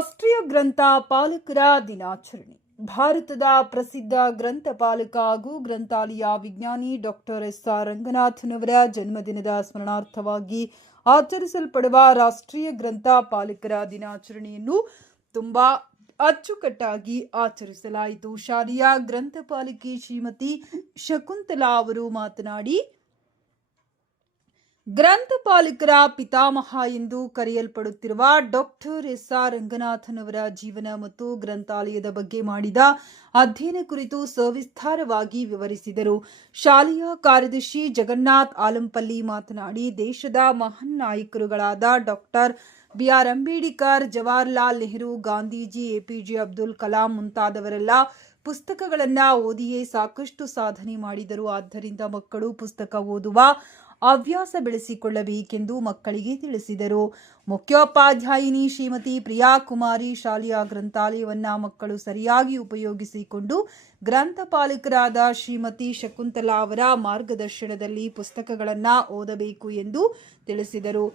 ರಾಷ್ಟ್ರೀಯ ಗ್ರಂಥಪಾಲಕರ ದಿನಾಚರಣೆ. ಭಾರತದ ಪ್ರಸಿದ್ಧ ಗ್ರಂಥಪಾಲಕ ಹಾಗೂ ಗ್ರಂಥಾಲಯ ವಿಜ್ಞಾನಿ ಡಾಕ್ಟರ್ ಎಸ್.ಆರ್. ರಂಗನಾಥನವರ ಜನ್ಮದಿನದ ಸ್ಮರಣಾರ್ಥವಾಗಿ ಆಚರಿಸಲ್ಪಡುವ ರಾಷ್ಟ್ರೀಯ ಗ್ರಂಥಪಾಲಕರ ದಿನಾಚರಣೆಯನ್ನು ತುಂಬಾ ಅಚ್ಚುಕಟ್ಟಾಗಿ ಆಚರಿಸಲಾಯಿತು. ಶಾಲೆಯ ಗ್ರಂಥಪಾಲಕಿ ಶ್ರೀಮತಿ ಶಕುಂತಲಾ ಅವರು ಮಾತನಾಡಿ, ಗ್ರಂಥಪಾಲಕರ ಪಿತಾಮಹ ಎಂದು ಕರೆಯಲ್ಪಡುತ್ತಿರುವ ಡಾಕ್ಟರ್ ಎಸ್.ಆರ್. ರಂಗನಾಥನವರ ಜೀವನ ಮತ್ತು ಗ್ರಂಥಾಲಯದ ಬಗ್ಗೆ ಮಾಡಿದ ಅಧ್ಯಯನ ಕುರಿತು ಸವಿಸ್ತಾರವಾಗಿ ವಿವರಿಸಿದರು. ಶಾಲೆಯ ಕಾರ್ಯದರ್ಶಿ ಜಗನ್ನಾಥ್ ಆಲಂಪಲ್ಲಿ ಮಾತನಾಡಿ, ದೇಶದ ಮಹಾನ್ ನಾಯಕರುಗಳಾದ doctor BR. Ambedkar, Jawaharlal Nehru, Gandhiji, APJ Abdul Kalam ಮುಂತಾದವರೆಲ್ಲ ಪುಸ್ತಕಗಳನ್ನು ಓದಿಯೇ ಸಾಕಷ್ಟು ಸಾಧನೆ ಮಾಡಿದರು. ಆದ್ದರಿಂದ ಮಕ್ಕಳು ಪುಸ್ತಕ ಓದುವ ಹವ್ಯಾಸ ಬೆಳೆಸಿಕೊಳ್ಳಬೇಕೆಂದು ಮಕ್ಕಳಿಗೆ ತಿಳಿಸಿದರು. ಮುಖ್ಯೋಪಾಧ್ಯಾಯಿನಿ ಶ್ರೀಮತಿ ಪ್ರಿಯಾ ಕುಮಾರಿ ಶಾಲೆಯ ಗ್ರಂಥಾಲಯವನ್ನ ಮಕ್ಕಳು ಸರಿಯಾಗಿ ಉಪಯೋಗಿಸಿಕೊಂಡು ಗ್ರಂಥಪಾಲಕರಾದ ಶ್ರೀಮತಿ ಶಕುಂತಲಾ ಅವರ ಮಾರ್ಗದರ್ಶನದಲ್ಲಿ ಪುಸ್ತಕಗಳನ್ನು ಓದಬೇಕು ಎಂದು ತಿಳಿಸಿದರು.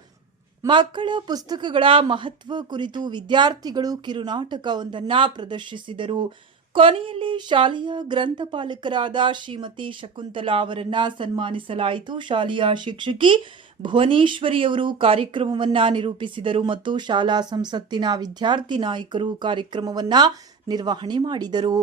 ಮಕ್ಕಳ ಪುಸ್ತಕಗಳ ಮಹತ್ವ ಕುರಿತು ವಿದ್ಯಾರ್ಥಿಗಳು ಕಿರುನಾಟಕವೊಂದನ್ನು ಪ್ರದರ್ಶಿಸಿದರು. ಕೊನೆಯಲ್ಲಿ ಶಾಲೆಯ ಗ್ರಂಥಪಾಲಕರಾದ ಶ್ರೀಮತಿ ಶಕುಂತಲಾ ಅವರನ್ನ ಸನ್ಮಾನಿಸಲಾಯಿತು. ಶಾಲೆಯ ಶಿಕ್ಷಕಿ ಭುವನೇಶ್ವರಿಯವರು ಕಾರ್ಯಕ್ರಮವನ್ನ ನಿರೂಪಿಸಿದರು ಮತ್ತು ಶಾಲಾ ಸಂಸತ್ತಿನ ವಿದ್ಯಾರ್ಥಿ ನಾಯಕರು ಕಾರ್ಯಕ್ರಮವನ್ನ ನಿರ್ವಹಣೆ ಮಾಡಿದರು.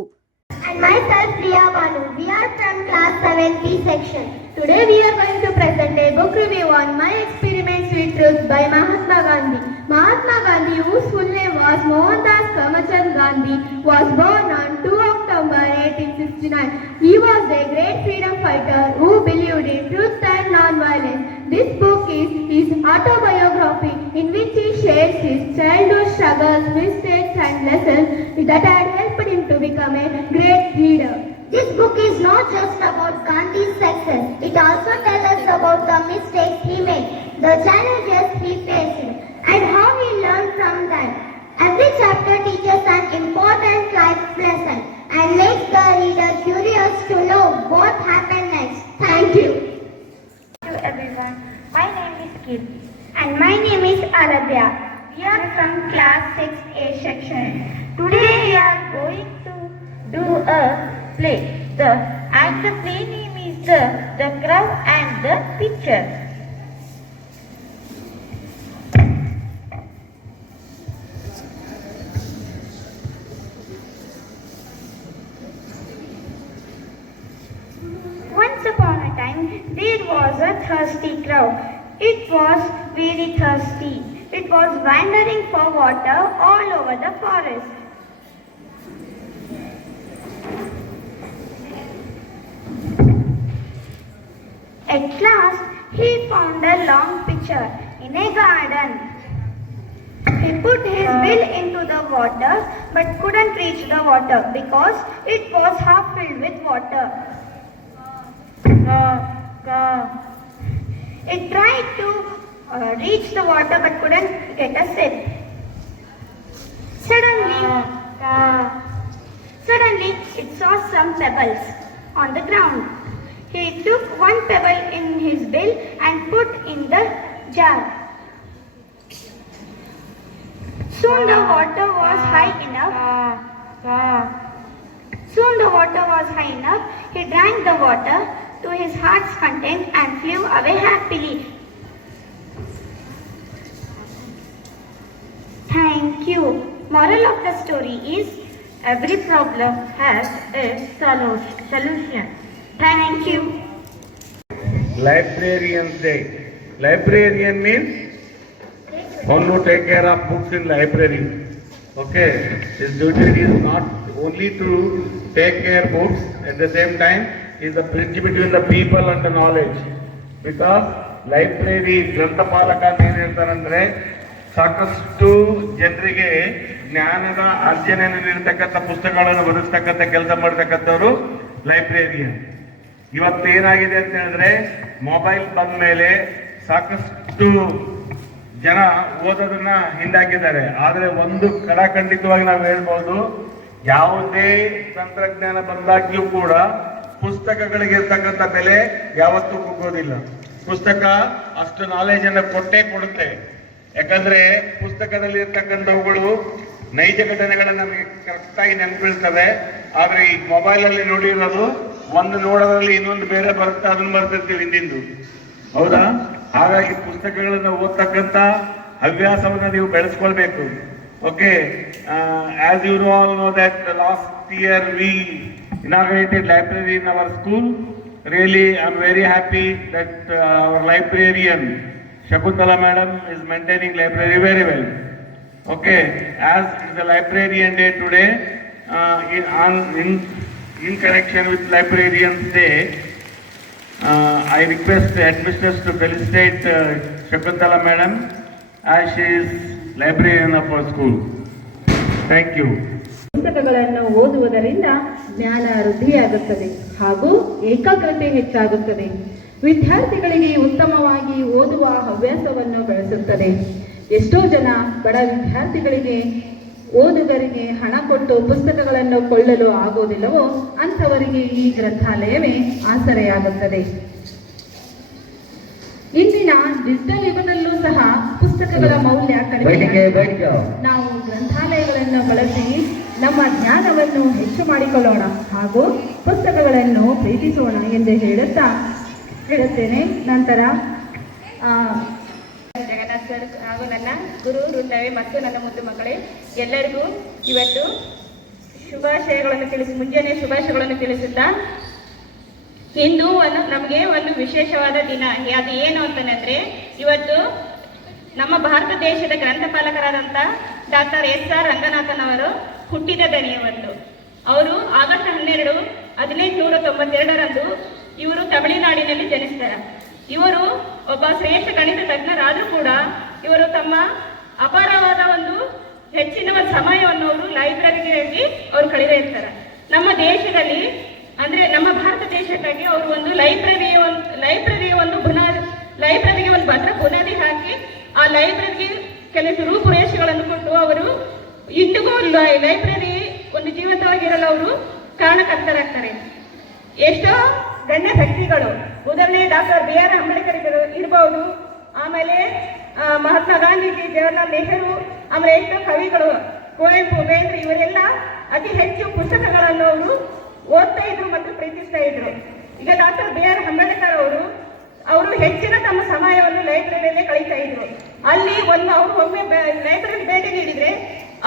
And myself Priya Banu. We are from class 7B section. Today we are going to present a book review on My Experiments with Truth by Mahatma Gandhi. Mahatma Gandhi, whose full name was Mohandas Karamchand Gandhi, was born on 2 October 1869. He was a great freedom fighter who believed in truth and non-violence. This book is his autobiography in which he shares his childhood struggles, mistakes and lessons that had helped him to become a great leader. This book is not just about Gandhi's success. It also tells us about the mistakes he made, the challenges he faced, and how he learned from them. Every chapter teaches an important life lesson and makes the reader curious to know what happened next. Thank you. Hello everyone, my name is Kirti And my name is Aradhya. we are from class 6A section. Today we are going to do a play. The play name is the Crow and the Pitcher. Once upon a time there was a thirsty crow. It was very thirsty. It was wandering for water all over the forest. At last, he found a long pitcher in a garden. He put his bill into the water but couldn't reach the water because it was half filled with water. It tried to reach the water but couldn't get a sip. Suddenly, it saw some pebbles on the ground. He took one pebble in his bill and put in the jar. Soon the water was high enough. He drank the water to his heart's content and flew away happily. Thank you. Moral of the story is every problem has a solution. Thank you. Librarian's Day. Librarian means one who take care of books in library. Okay, his duty is not only to take care books, at the same time is the bridge between the people and the knowledge. Because library ಗ್ರಂಥಪಾಲಕ ಏನು ಹೇಳ್ತಾರಂದ್ರೆ ಸಾಕಷ್ಟು ಜನರಿಗೆ ಜ್ಞಾನದ ಅರ್ಜನೆಯಲ್ಲಿರ್ತಕ್ಕಂಥ ಪುಸ್ತಕಗಳನ್ನು ಬರೆಸ್ತಕ್ಕಂಥ ಕೆಲಸ ಮಾಡ್ತಕ್ಕಂಥವ್ರು librarian. ಇವತ್ತು ಏನಾಗಿದೆ ಅಂತ ಹೇಳಿದ್ರೆ ಮೊಬೈಲ್ ಬಂದ ಮೇಲೆ ಸಾಕಷ್ಟು ಜನ ಓದೋದನ್ನ ಹಿಂದಾಕಿದ್ದಾರೆ. ಆದರೆ ಒಂದು ಖಂಡಿತವಾಗಿ ನಾವು ಹೇಳ್ಬೋದು, ಯಾವುದೇ ತಂತ್ರಜ್ಞಾನ ಬಂದಾಗ್ಲೂ ಕೂಡ ಪುಸ್ತಕಗಳಿಗೆ ಇರ್ತಕ್ಕಂಥ ಬೆಲೆ ಯಾವತ್ತೂ ಕುಗ್ಗೋದಿಲ್ಲ. ಪುಸ್ತಕ ಅಷ್ಟು ನಾಲೆಜ್ ಅನ್ನು ಕೊಟ್ಟೇ ಕೊಡುತ್ತೆ. ಯಾಕಂದ್ರೆ ಪುಸ್ತಕದಲ್ಲಿ ಇರ್ತಕ್ಕಂಥವುಗಳು ನೈಜ ಘಟನೆಗಳು ನಮಗೆ ಕರೆಕ್ಟಾಗಿ ನೆನಪಿರ್ತವೆ. ಆದ್ರೆ ಈ ಮೊಬೈಲ್ ಅಲ್ಲಿ ನೋಡಿರೋದು ಒಂದು ನೋಡೋದ್ರಲ್ಲಿ ಇನ್ನೊಂದು ಬೇರೆ ಬರುತ್ತೆ, ಅದನ್ನ ಬರ್ತಿರ್ತೀವಿ ಹಿಂದಿಂದು. ಹೌದಾ? ಹಾಗಾಗಿ ಪುಸ್ತಕಗಳನ್ನು ಓದ್ತಕ್ಕಂಥ ಹವ್ಯಾಸವನ್ನ ನೀವು ಬೆಳೆಸ್ಕೊಳ್ಬೇಕು. Okay, as you all know that last year we inaugurated library in our school. Really, I'm very happy that our librarian Shakuntala madam is maintaining library very well. Okay, as the librarian day today, in connection with librarians day, I request the headmistress to felicitate Shakuntala madam as she is librarian of our school. Thank you. ಪುಸ್ತಕಗಳನ್ನು ಓದುವುದರಿಂದ ಜ್ಞಾನ ವೃದ್ಧಿಯಾಗುತ್ತದೆ ಹಾಗೂ ಏಕಾಗ್ರತೆ ಹೆಚ್ಚಾಗುತ್ತದೆ. ವಿದ್ಯಾರ್ಥಿಗಳಿಗೆ ಉತ್ತಮವಾಗಿ ಓದುವ ಹವ್ಯಾಸವನ್ನು ಬೆಳೆಸುತ್ತದೆ. ಎಷ್ಟೋ ಜನ ಬಡ ವಿದ್ಯಾರ್ಥಿಗಳಿಗೆ ಓದುಗರಿಗೆ ಹಣ ಕೊಟ್ಟು ಪುಸ್ತಕಗಳನ್ನು ಕೊಳ್ಳಲು ಆಗೋದಿಲ್ಲವೋ ಅಂಥವರಿಗೆ ಈ ಗ್ರಂಥಾಲಯವೇ ಆಸರೆಯಾಗುತ್ತದೆ. ಇಂದಿನ ಡಿಜಿಟಲ್ ಯುಗದಲ್ಲೂ ಸಹ ಪುಸ್ತಕಗಳ ಮೌಲ್ಯ ಕಡಿಮೆ. ನಾವು ಗ್ರಂಥಾಲಯಗಳನ್ನು ಬಳಸಿ ನಮ್ಮ ಜ್ಞಾನವನ್ನು ಹೆಚ್ಚು ಮಾಡಿಕೊಳ್ಳೋಣ ಹಾಗೂ ಪುಸ್ತಕಗಳನ್ನು ಪ್ರೀತಿಸೋಣ ಎಂದು ಹೇಳುತ್ತೇನೆ. ನಂತರ ಜಗನ್ನಾಥ್ ಸರ್ ಹಾಗೂ ನನ್ನ ಗುರು ವೃಂದವೇ ಮತ್ತು ನನ್ನ ಮುದ್ದು ಮಕ್ಕಳೇ, ಎಲ್ಲರಿಗೂ ಇವತ್ತು ಮುಂಜಾನೆ ಶುಭಾಶಯಗಳನ್ನು ತಿಳಿಸುತ್ತಾ, ಇಂದು ನಮಗೆ ಒಂದು ವಿಶೇಷವಾದ ದಿನ. ಅದು ಏನು ಅಂತಂದ್ರೆ, ಇವತ್ತು ನಮ್ಮ ಭಾರತ ದೇಶದ ಗ್ರಂಥಪಾಲಕರಾದಂಥ ಡಾಕ್ಟರ್ SR ರಂಗನಾಥನ್ ಅವರು ಹುಟ್ಟಿದ ದಿನವತ್ತು. ಅವರು ಆಗಸ್ಟ್ 12, 1892ರಂದು ಇವರು ತಮಿಳುನಾಡಿನಲ್ಲಿ ಜನಿಸ್ತಾರೆ. ಇವರು ಒಬ್ಬ ಶ್ರೇಷ್ಠ ಗಣಿತ ತಜ್ಞರಾದರೂ ಕೂಡ ಇವರು ತಮ್ಮ ಅಪಾರವಾದ ಒಂದು ಹೆಚ್ಚಿನ ಒಂದು ಸಮಯವನ್ನು ಅವರು ಲೈಬ್ರರಿಗಾಗಿ ಅವರು ಕಳೆದಿರ್ತಾರೆ. ನಮ್ಮ ದೇಶದಲ್ಲಿ ಅಂದ್ರೆ ನಮ್ಮ ಭಾರತ ದೇಶಕ್ಕಾಗಿ ಅವರು ಒಂದು ಲೈಬ್ರರಿಗೆ ಒಂದು ಭದ್ರ ಬುನಾದಿ ಹಾಕಿ ಆ ಲೈಬ್ರರಿಗೆ ಕೆಲವು ರೂಪುರೇಷೆಗಳನ್ನು ಕೊಟ್ಟು ಅವರು ಇಂದಿಗೂ ಲೈಬ್ರರಿ ಒಂದು ಜೀವಂತವಾಗಿರಲು ಅವರು ಕಾರಣಕರ್ತರಾಗ್ತಾರೆ. ಎಷ್ಟೋ ಗಣ್ಯ ವ್ಯಕ್ತಿಗಳು, ಉದಾಹರಣೆ ಡಾಕ್ಟರ್ BR ಅಂಬೇಡ್ಕರ್ ಇರಬಹುದು, ಆಮೇಲೆ ಮಹಾತ್ಮ ಗಾಂಧೀಜಿ, ಜವಾಹರ್ಲಾಲ್ ನೆಹರು, ಆಮೇಲೆ ಎಷ್ಟೋ ಕವಿಗಳು, ಕುವೆಂಪು, ಬೇಂದ್ರೆ, ಇವರೆಲ್ಲ ಅತಿ ಹೆಚ್ಚು ಪುಸ್ತಕಗಳನ್ನು ಅವರು ಓದ್ತಾ ಇದ್ರು ಮತ್ತು ಪ್ರೀತಿಸ್ತಾ ಇದ್ರು. ಈಗ ಡಾಕ್ಟರ್ BR ಅಂಬೇಡ್ಕರ್ ಅವರು ಹೆಚ್ಚಿನ ತಮ್ಮ ಸಮಯವನ್ನು ಲೈಬ್ರರಿಯಲ್ಲೇ ಕಳೀತಾ ಇದ್ರು. ಅಲ್ಲಿ ಅವರು ಒಮ್ಮೆ ಲೈಬ್ರರಿ ಭೇಟಿ ನೀಡಿದ್ರೆ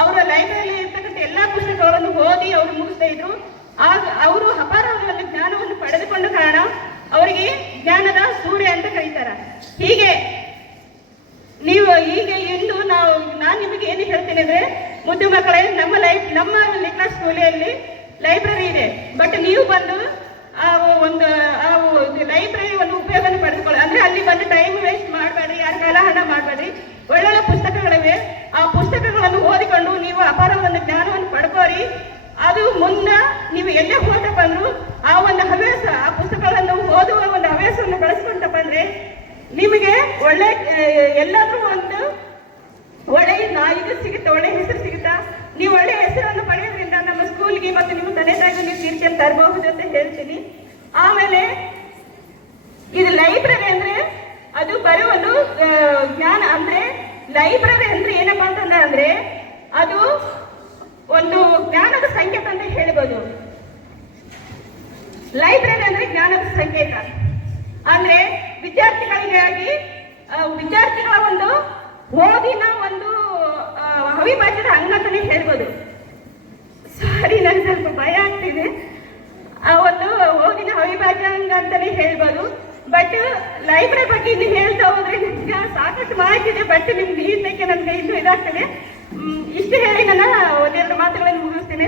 ಅವರ ಲೈಬ್ರರಿಯಲ್ಲಿ ಇರ್ತಕ್ಕಂಥ ಎಲ್ಲಾ ಪುಸ್ತಕಗಳನ್ನು ಓದಿ ಅವರು ಮುಗಿಸ್ತಾ ಇದ್ರು. ಆಗ ಅವರು ಅಪಾರವಾದ ಜ್ಞಾನವನ್ನು ಪಡೆದುಕೊಂಡ ಕಾರಣ ಅವರಿಗೆ ಜ್ಞಾನದ ಸೂರ್ಯ ಅಂತ ಕರೀತಾರ. ಹೀಗೆ ಇಂದು ನಾನು ನಿಮಗೆ ಏನು ಹೇಳ್ತೇನೆ ಅಂದ್ರೆ, ಮುದ್ದು ಮಕ್ಕಳೇ, ನಮ್ಮ ಲಿಟ್ಲ ಸ್ಕೂಲಲ್ಲಿ ಲೈಬ್ರರಿ ಇದೆ. ಬಟ್ ನೀವು ಬಂದು ಲೈಬ್ರರಿ ಒಂದು ಉಪಯೋಗವನ್ನು ಪಡೆದುಕೊಳ್ಳಿ. ಅಂದ್ರೆ ಅಲ್ಲಿ ಬಂದು ಟೈಮ್ ವೇಸ್ಟ್ ಮಾಡಬೇಡ್ರಿ, ಯಾರ ಕಾಲ ಹಣ ಮಾಡಬೇಡ್ರಿ. ಒಳ್ಳೊಳ್ಳೆ ಪುಸ್ತಕಗಳಿವೆ, ಆ ಪುಸ್ತಕಗಳನ್ನು ಓದಿಕೊಂಡು ನೀವು ಅಪಾರವಾದ ಜ್ಞಾನವನ್ನು ಪಡ್ಕೋರಿ. ಅದು ಮುನ್ನ ನೀವು ಎಲ್ಲೇ ಹೋದ ಬಂದ್ರು ಆ ಒಂದು ಹವ್ಯಾಸ, ಆ ಪುಸ್ತಕಗಳನ್ನು ಓದುವ ಒಂದು ಹವ್ಯಾಸವನ್ನು ಬೆಳೆಸ್ಕೊಂತ ಬಂದ್ರೆ ನಿಮಗೆ ಒಳ್ಳೆ ಎಲ್ಲಾದ್ರೂ ಒಂದು ಒಳ್ಳೆ ಇದು ಸಿಗುತ್ತೆ, ಒಳ್ಳೆ ಹೆಸರು ಸಿಗುತ್ತಾ. ನೀವು ಒಳ್ಳೆ ಹೆಸರನ್ನು ಪಡೆಯೋದ್ರಿಂದ ನಮ್ಮ ಸ್ಕೂಲ್ಗೆ ಮತ್ತು ನಿಮ್ಮ ತಂದೆ ತಾಯಿಗೂ ನೀವು ಕೀರ್ತಿಯನ್ನು ತರಬಹುದು ಅಂತ ಹೇಳ್ತೀನಿ. ಆಮೇಲೆ ಇದು ಲೈಬ್ರರಿ ಅಂದ್ರೆ ಅದು ಬರೋ ಒಂದು ಜ್ಞಾನ. ಅಂದ್ರೆ ಲೈಬ್ರರಿ ಅಂದ್ರೆ ಏನಪ್ಪಾ ಅಂತಂದ್ರೆ ಅದು ಒಂದು ಜ್ಞಾನದ ಸಂಕೇತ ಅಂತ ಹೇಳ್ಬೋದು. ಲೈಬ್ರರಿ ಅಂದ್ರೆ ಜ್ಞಾನದ ಸಂಕೇತ. ಅಂದ್ರೆ ವಿದ್ಯಾರ್ಥಿಗಳಿಗಾಗಿ ವಿದ್ಯಾರ್ಥಿಗಳ ಒಂದು ಓದಿನ ಒಂದು ಅವಿಭಾಜ್ಯದ ಅಂಗ ಅಂತಾನೆ ಹೇಳ್ಬೋದು. ಸಾರಿ, ನನಗೆ ಸ್ವಲ್ಪ ಭಯ ಆಗ್ತಿದೆ. ಆ ಒಂದು ಓದಿನ ಅವಿಭಾಜ್ಯ ಅಂಗ ಅಂತಾನೆ ಹೇಳ್ಬೋದು. ಬಟ್ ಲೈಬ್ರರಿ ಬಗ್ಗೆ ಇನ್ನು ಹೇಳ್ತಾ ಹೋದ್ರೆ ನಿಮ್ಗೆ ಸಾಕಷ್ಟು ಮಾಹಿತಿ ಇದೆ. ಬಟ್ ನಿಮ್ಗೆ ಈಸಕ್ಕೆ ನನ್ಗೆ ಇನ್ನೂ ಇದಾಗ್ತದೆ. ಇಷ್ಟು ಹೇಳಿ ನನ್ನ ಒಂದೆರಡು ಮಾತುಗಳನ್ನು ಮುಗಿಸ್ತೀನಿ.